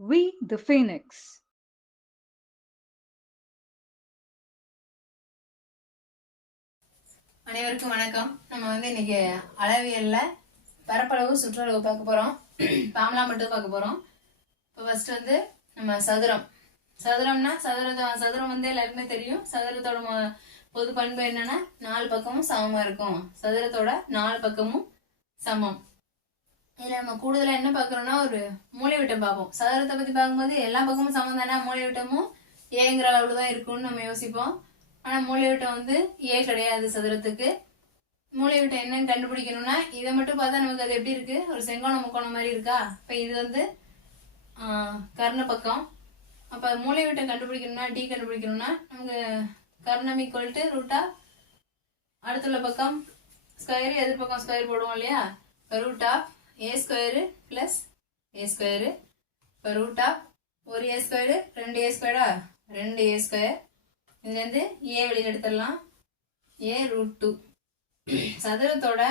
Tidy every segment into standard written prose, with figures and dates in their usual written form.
We the Phoenix. அனைவருக்கும் வணக்கம். நம்ம இன்னைக்கு அளவியல்ல பரப்பளவு சுற்றளவு பார்க்க போறோம். ஃபார்முலா மட்டும் பார்க்க போறோம். இப்போ ஃபர்ஸ்ட் நம்ம சதுரம்னா சதுரம் எல்லாருக்குமே தெரியும். சதுரத்தோட பொது பண்பு என்னன்னா 4 பக்கமும் சமமா இருக்கும். சதுரத்தோட 4 பக்கமும் சமம். இதுல நம்ம கூடுதலா என்ன பாக்குறோம்னா ஒரு மூலைவிட்டம் பார்ப்போம். சதுரத்தை பத்தி பார்க்கும்போது எல்லா பக்கமும் சமம் தானே, மூலைவிட்டமும் ஏங்கிற அளவுலதான் இருக்கும்னு நம்ம யோசிப்போம். ஆனா மூலைவிட்டம் ஏ கிடையாது. சதுரத்துக்கு மூலைவிட்டம் என்னன்னு கண்டுபிடிக்கணும்னா இதை மட்டும் பார்த்தா நமக்கு அது எப்படி இருக்கு, ஒரு செங்கோண முக்கோணம் மாதிரி இருக்கா. இப்ப இது கர்ண பக்கம். அப்ப மூலைவிட்டம் கண்டுபிடிக்கணும்னா டி கண்டுபிடிக்கணும்னா நமக்கு கர்ணம் ஈக்குவல் டு ரூட்டா அடுத்துள்ள பக்கம் ஸ்கொயர், எதிர்பக்கம் ஸ்கொயர் போடுவோம் இல்லையா. Root of A square plus A square. இப்போ ரூட் ஆஃப் ஒரு A square 2 A ஸ்கொயரா, 2 A square. இதுலேருந்து ஏ வெளியில் எடுத்துடலாம், ஏ ரூட் 2. சதுரத்தோட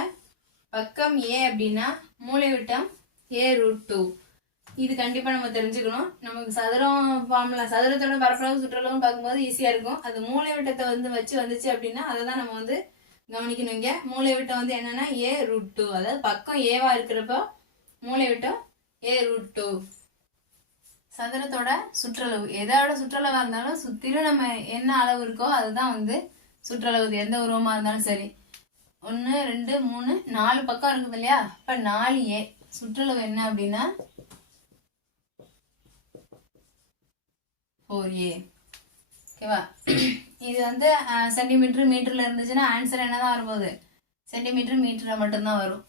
பக்கம் ஏ அப்படின்னா மூலைவிட்டம் ஏ ரூட் 2. இது கண்டிப்பாக நம்ம தெரிஞ்சுக்கணும். நமக்கு சதுரம் ஃபார்முலா, சதுரத்தோட பரப்பளவு சுற்றளவும் பார்க்கும்போது ஈஸியாக இருக்கும். அது மூலைவிட்டத்தை வந்துச்சு அப்படின்னா அதை தான் நம்ம கவனிக்கணும். இங்க மூலைவிட்டம் என்னன்னா ஏ ரூட் 2, அதாவது பக்கம் ஏவா இருக்கிறப்போ மூலைவிட்டம் ஏ ரூட் 2. சதுரத்தோட சுற்றளவு, எதோட சுற்றளவா இருந்தாலும் சுத்திலும் நம்ம என்ன அளவு இருக்கோ அதுதான் சுற்றளவு. எந்த உருவமா இருந்தாலும் சரி. 1 2 3 4 பக்கம் இருக்குது இல்லையா. இப்ப 4a சுற்றளவு என்ன அப்படின்னா 4a. ஓகேவா. இது சென்டிமீட்டர் மீட்டர்ல இருந்துச்சுன்னா ஆன்சர் என்னதான் வரும்போது சென்டிமீட்டர் மீட்டர்ல மட்டும்தான் வரும்.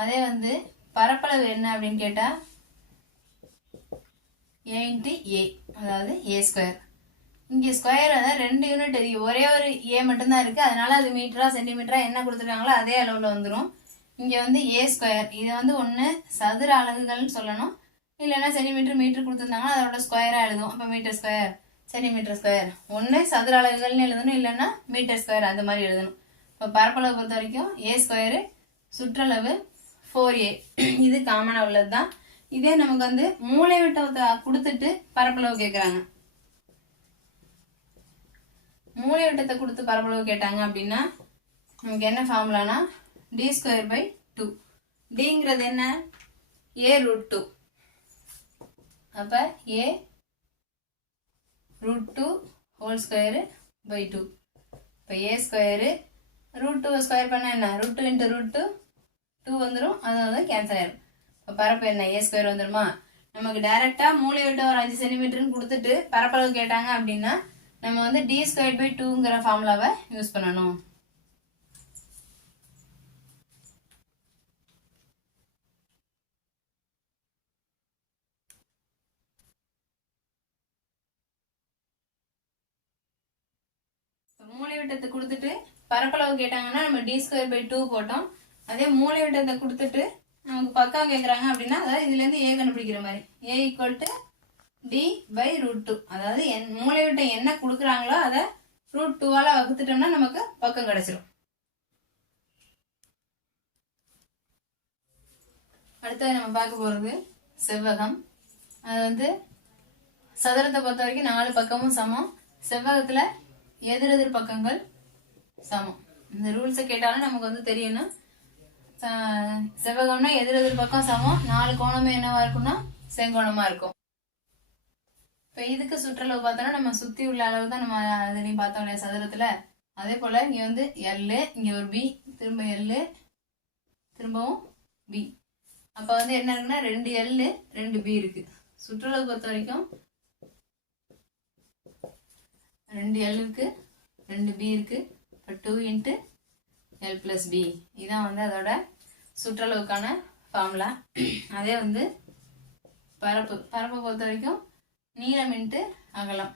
அதே பரப்பளவு என்ன அப்படின்னு கேட்டா a இன்ட்டு ஏ, அதாவது ஏ ஸ்கொயர். இங்கே ஸ்கொயர் அதாவது 2 யூனிட், ஒரே ஒரு ஏ மட்டும்தான் இருக்கு. அதனால அது மீட்டரா சென்டிமீட்டரா என்ன கொடுத்துருக்காங்களோ அதே அளவுல வந்துடும். இங்க ஏ ஸ்கொயர், இதை ஒன்று சதுர அலகுகள்னு சொல்லணும், இல்லைன்னா சென்டிமீட்டர் மீட்டர் கொடுத்துருந்தாங்கன்னா அதோட ஸ்கொயரா எழுதும். அப்போ மீட்டர் ஸ்கொயர் சென்டிமீட்டர் ஸ்கொயர், ஒன்று சதுர அலகுகள்னு எழுதணும், இல்லைன்னா மீட்டர் ஸ்கொயர் அந்த மாதிரி எழுதணும். இப்போ பரப்பளவு பொறுத்த வரைக்கும் ஏ ஸ்கொயரு, சுற்றளவு 4a. இது காமனா உள்ளது தான். இதே நமக்கு மூலைவிட்டத்தை கொடுத்துட்டு பரப்பளவு கேட்குறாங்க. மூலைவிட்டத்தை கொடுத்து பரப்பளவு கேட்டாங்க அப்படின்னா நமக்கு என்ன ஃபார்முலானா டி ஸ்கொயர் பை 2. டிங்கிறது என்ன, ஏ ரூட் 2. அப்ப a root 2 whole square by 2. இப்போ ஏ ஸ்கொயரு ரூட் 2 ஸ்கொயர் பண்ண என்ன, ரூட் 2 இன்ட்டு ரூட் 2 வந்துடும். அது கேன்சல் ஆயிடும். இப்போ பரப்பு என்ன, ஏ ஸ்கொயர் வந்துருமா. நமக்கு டைரக்டா மூலைவிட்டம் ஒரு 5 சென்டிமீட்டர்னு கொடுத்துட்டு பரப்பளவு கேட்டாங்க அப்படின்னா நம்ம டி ஸ்கொயர் பை 2ங்கிற ஃபார்முலாவை யூஸ் பண்ணணும். மூலைவிட்டத்தை கொடுத்துட்டு பரப்பளவு கேட்டாங்கன்னா நம்ம டி ஸ்கொயர் பை 2 போட்டோம். அதே மூலைவிட்டத்தை கொடுத்துட்டு நமக்கு பக்கம் கேட்குறாங்க அப்படின்னா அதாவது இதுல இருந்து ஏ கண்டுபிடிக்கிற மாதிரி A equal to D by root 2. அதாவது மூலைவிட்டம் என்ன கொடுக்குறாங்களோ அதை ரூட் 2ஆல வகுத்துட்டோம்னா நமக்கு பக்கம் கிடைச்சிரும். அடுத்தது நம்ம பார்க்க போறது செவ்வகம். அது சதுரத்தை பொறுத்த வரைக்கும் 4 பக்கமும் சமம். செவ்வகத்துல எதிரெதிர் பக்கங்கள் சமம். இந்த ரூல்ஸை கேட்டாலும் நமக்கு தெரியணும். செவ்வகம்னா எதிரெதிர் பக்கம் சமம், 4 கோணமே என்னவா இருக்கும்னா செங்கோணமா இருக்கும். இப்ப இதுக்கு சுற்றளவு பார்த்தோம்னா நம்ம சுத்தி உள்ள அளவு தான் நம்ம அதுலயும் பார்த்தோம் இல்லையா சதுரத்துல. அதே போல இங்க எல், இங்க ஒரு பி, திரும்ப எல், திரும்பவும் பி. அப்ப என்ன இருக்குன்னா 2 எல் 2 பி இருக்கு. சுற்றளவு பொறுத்த வரைக்கும் 2 எல் இருக்கு 2 பி இருக்கு. இப்போ 2 இன்ட்டு எல் பிளஸ் பி, இதான் அதோட சுற்றளவுக்கான ஃபார்முலா. அதே பரப்பை பொறுத்த வரைக்கும் நீளம் இன்ட்டு அகலம்.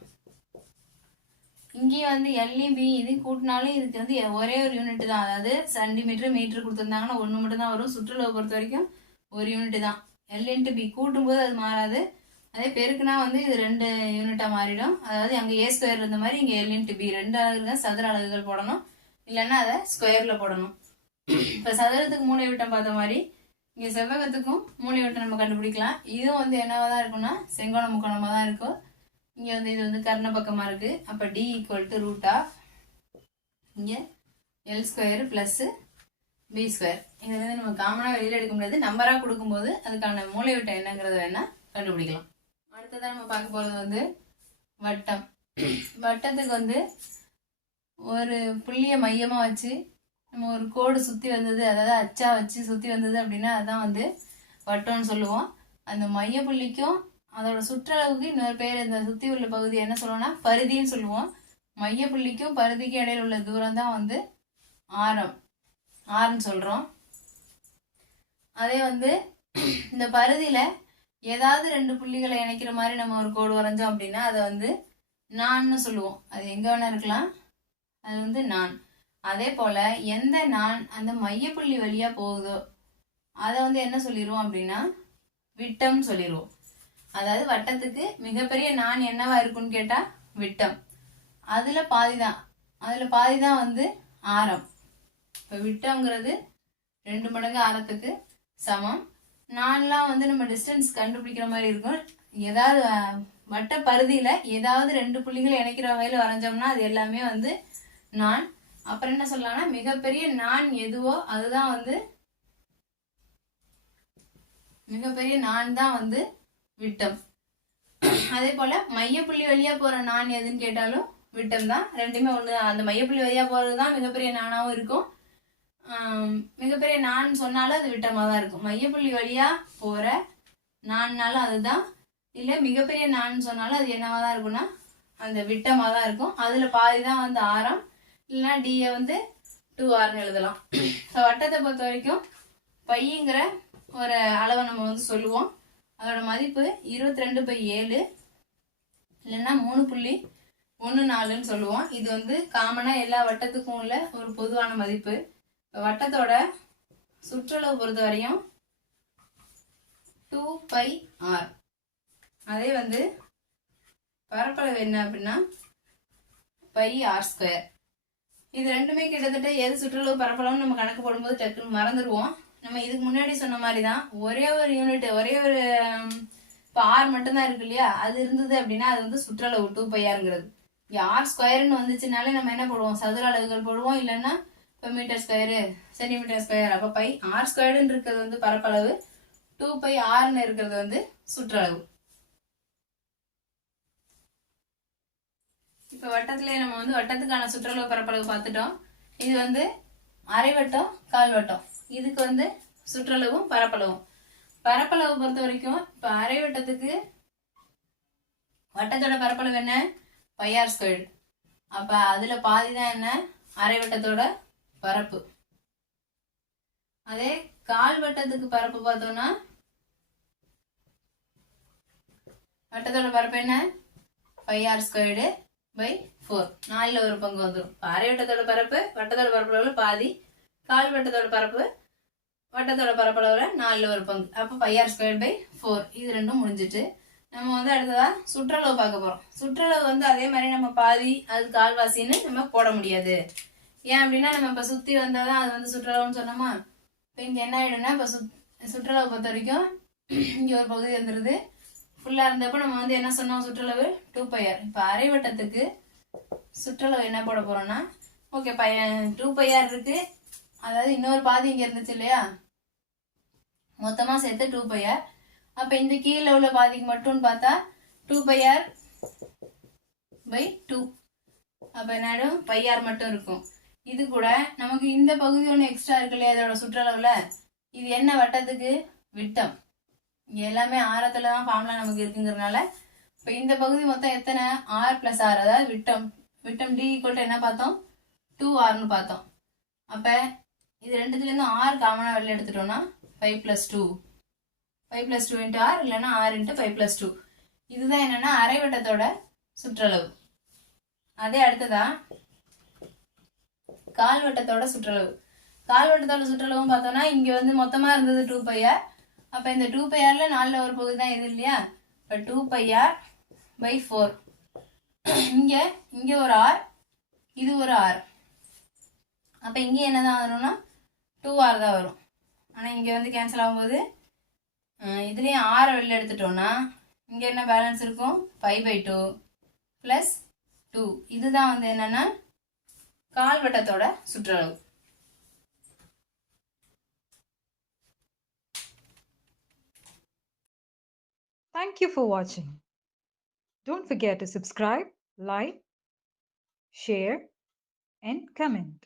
இங்கேயும் எல்லையும் பி இதையும் கூட்டினாலும் இதுக்கு ஒரே ஒரு யூனிட் தான், அதாவது சென்டிமீட்டர் மீட்டர் கொடுத்துருந்தாங்கன்னா 1 மட்டும் தான் வரும். சுற்றளவு பொறுத்த வரைக்கும் ஒரு யூனிட் தான். எல் இன்ட்டு பி கூட்டும் போது அது மாறாது. அதே பெருக்குனா இது 2 யூனிட்டா மாறிடும். அதாவது அங்க ஏ ஸ்கொயர் இருந்த மாதிரி இங்க எல் இன்ட்டு பி 2 அலகுகள் சதுர அலகுகள் போடணும், இல்லைன்னா அதை ஸ்கொயர்ல போடணும். இப்ப சதுரத்துக்கு மூலைவிட்டம் பார்த்த மாதிரி இங்கே செவ்வகத்துக்கும் மூலைவிட்டம் நம்ம கண்டுபிடிக்கலாம். இதுவும் வந்து என்னவா தான் இருக்கும்னா செங்கோண முக்கோணமாக தான் இருக்கும். இங்கே வந்து இது வந்து கர்ண பக்கமாக இருக்குது. அப்போ D equal to root of இங்கே L square plus B square. இதை வந்து நம்ம காமனாக வெளியில் எடுக்க முடியாது. நம்பராக கொடுக்கும்போது அதுக்கான மூலைவிட்டம் என்னங்கிறத வேணால் கண்டுபிடிக்கலாம். அடுத்ததான் நம்ம பார்க்க போகிறது வந்து வட்டம். வட்டத்துக்கு வந்து ஒரு புள்ளியை மையமாக வச்சு நம்ம ஒரு கோடு சுற்றி வந்தது, அதாவது அச்சா வச்சு சுற்றி வந்தது அப்படின்னா அதுதான் வந்து வட்டம்னு சொல்லுவோம். அந்த மைய புள்ளிக்கும் அதோட சுற்றளவுக்கு இன்னொரு பேர், இந்த சுற்றி உள்ள பகுதி என்ன சொல்லுவோம்னா பரிதின்னு சொல்லுவோம். மைய புள்ளிக்கும் பரிதிக்கும் இடையில உள்ள தூரம் தான் வந்து ஆரம், ஆர்ன்னு சொல்கிறோம். அதே வந்து இந்த பரிதியில் ஏதாவது ரெண்டு புள்ளிகளை இணைக்கிற மாதிரி நம்ம ஒரு கோடு வரைஞ்சோம் அப்படின்னா அதை வந்து நான்னு சொல்லுவோம். அது எங்கே வேணா இருக்கலாம், அது வந்து நான். அதே போல் எந்த நான் அந்த மையப்புள்ளி வழியாக போகுதோ அதை வந்து என்ன சொல்லிடுவோம் அப்படின்னா விட்டம் சொல்லிடுவோம். அதாவது வட்டத்துக்கு மிகப்பெரிய நான் என்னவா இருக்குன்னு கேட்டால் விட்டம். அதில் பாதி தான் வந்து ஆரம். இப்போ விட்டம்ங்கிறது 2 மடங்கு ஆரத்துக்கு சமம். நான்லாம் வந்து நம்ம டிஸ்டன்ஸ் கண்டுபிடிக்கிற மாதிரி இருக்கும். ஏதாவது வட்ட பரிதியில் ஏதாவது 2 புள்ளிகளை இணைக்கிற வகையில் வரைஞ்சோம்னா அது எல்லாமே வந்து நான். அப்புறம் என்ன சொல்லலாம்னா மிகப்பெரிய நான் எதுவோ அதுதான் வந்து மிகப்பெரிய நான் தான் வந்து விட்டம். அதே போல மையப்புள்ளி வழியா போற நான் எதுன்னு கேட்டாலும் விட்டம் தான். ரெண்டுமே ஒண்ணு. அந்த மையப்புள்ளி வழியா போறதுதான் மிகப்பெரிய நானாவும் இருக்கும். மிகப்பெரிய நான் சொன்னாலும் அது விட்டமா தான் இருக்கும். மையப்புள்ளி வழியா போற நான்னாலும் அதுதான். இல்ல மிகப்பெரிய நான் சொன்னாலும் அது என்னவா தான் இருக்கும்னா அந்த விட்டமா தான் இருக்கும். அதுல பாதி தான் வந்து ஆரம். இல்லைன்னா டியை வந்து 2rன்னு எழுதலாம். வட்டத்தை பொறுத்த வரைக்கும் பைங்கிற ஒரு அளவை நம்ம வந்து சொல்லுவோம். அதோட மதிப்பு 22/7 இல்லைன்னா 3.14ன்னு சொல்லுவோம். இது வந்து காமனா எல்லா வட்டத்துக்கும் உள்ள ஒரு பொதுவான மதிப்பு. வட்டத்தோட சுற்றளவு பொறுத்த வரையும் 2πr. அதே வந்து பரப்பளவு என்ன அப்படின்னா πr². இது ரெண்டுமே கிட்டத்தட்ட எது சுற்றளவு பரப்பளவுன்னு நம்ம கணக்கு போடும்போது டக்குன்னு மறந்துடுவோம். நம்ம இதுக்கு முன்னாடி சொன்ன மாதிரி தான் ஒரே ஒரு யூனிட், ஒரே ஒரு இப்போ ஆர் மட்டும்தான் இருக்கு இல்லையா, அது இருந்தது அப்படின்னா அது வந்து சுற்றளவு 2πrங்கிறது. r²ன்னு வந்துச்சுனாலே நம்ம என்ன போடுவோம், சதுர அளவுகள் போடுவோம். இல்லைன்னா இப்போ மீட்டர் ஸ்கொயரு, சென்டிமீட்டர் ஸ்கொயர். அப்போ r² இருக்கிறது வந்து பரப்பளவு, 2πrன்னு இருக்கிறது வந்து சுற்றளவு. இப்போ வட்டத்திலே நம்ம வந்து வட்டத்துக்கான சுற்றளவு பரப்பளவு பார்த்துட்டோம். இது வந்து அரைவட்டம், கால்வட்டம். இதுக்கு வந்து சுற்றளவும் பரப்பளவும். பரப்பளவு பொறுத்த வரைக்கும் இப்போ அரைவட்டத்துக்கு வட்டத்தோட பரப்பளவு என்ன, πr². அப்ப அதுல பாதி தான் என்ன, அரைவட்டத்தோட பரப்பு. அதே கால்வட்டத்துக்கு பரப்பு பார்த்தோம்னா வட்டத்தோட பரப்பு என்ன, πr²/4. 4ல் ஒரு பங்கு வந்துடும். அரைவட்டத்தோட பரப்பு வட்டத்தோட பரப்பளவுல பாதி, கால் வட்டத்தோட பரப்பு வட்டத்தோட பரப்பளவுல 4ல் ஒரு பங்கு. அப்போ πr²/4. இது ரெண்டும் முடிஞ்சிட்டு நம்ம வந்து அடுத்ததா சுற்றளவு பார்க்க போறோம். சுற்றளவு வந்து அதே மாதிரி நம்ம பாதி அது கால்வாசின்னு நம்ம போட முடியாது. ஏன் அப்படின்னா நம்ம இப்ப சுத்தி வந்தாதான் அது வந்து சுற்றளவுன்னு சொன்னோமா. இப்போ இங்க என்ன ஆயிடும்னா இப்போ சுற்றளவு பொறுத்த வரைக்கும் இங்க ஒரு பகுதி வந்துருது. ஃபுல்லா இருந்தப்ப நம்ம வந்து என்ன சொன்னோம், சுற்றளவு 2πr. இப்போ அரைவட்டத்துக்கு சுற்றளவு என்ன போட போறோம்னா, ஓகே 2πr இருக்கு. அதாவது இன்னொரு பாதி இங்க இருந்துச்சு இல்லையா, மொத்தமா சேர்த்து 2πr. அப்ப இந்த கீழே உள்ள பாதிக்கு மட்டும் பார்த்தா 2πr/2. அப்ப என்ன πr மட்டும் இருக்கும். இது கூட நமக்கு இந்த பகுதி ஒன்று எக்ஸ்ட்ரா இருக்கு இல்லையா இதோட சுற்றளவுல, இது என்ன வட்டத்துக்கு விட்டம். இங்க எல்லாமே ஆரத்துல தான் ஃபார்முலா நமக்கு இருக்குங்கிறதுனால இப்ப இந்த பகுதி மொத்தம் எத்தனை, r+r. அதாவது விட்டம். விட்டம் d = என்ன பார்த்தோம், 2rன்னு பார்த்தோம். அப்ப இது ரெண்டுத்துல இருந்து r காமனா வெளில எடுத்துட்டோம்னா 5+2. 5+2 × r இல்லைன்னா r × 5+2. இதுதான் என்னன்னா அரைவட்டத்தோட சுற்றளவு. அதே அடுத்ததா கால்வட்டத்தோட சுற்றளவு. கால்வட்டத்தோட சுற்றளவும் பார்த்தோம்னா இங்க வந்து மொத்தமா இருந்தது 2πr. அப்ப இந்த 2πrல 4ல் ஒரு பகுதி தான் இது இல்லையா. இப்ப 2πr/4. இங்க ஒரு r, இது ஒரு r. அப்ப இங்க என்னதான் வரும்னா 2r தான் வரும். ஆனால் இங்கே வந்து கேன்சல் ஆகும்போது இதுலேயும் 6 வெளில எடுத்துட்டோம்னா இங்கே என்ன பேலன்ஸ் இருக்கும் 5/2 ப்ளஸ் 2. இதுதான் வந்து என்னென்னா கால்வட்டத்தோட சுற்றளவு. Thank you for watching. Don't forget to subscribe, like, share, and comment.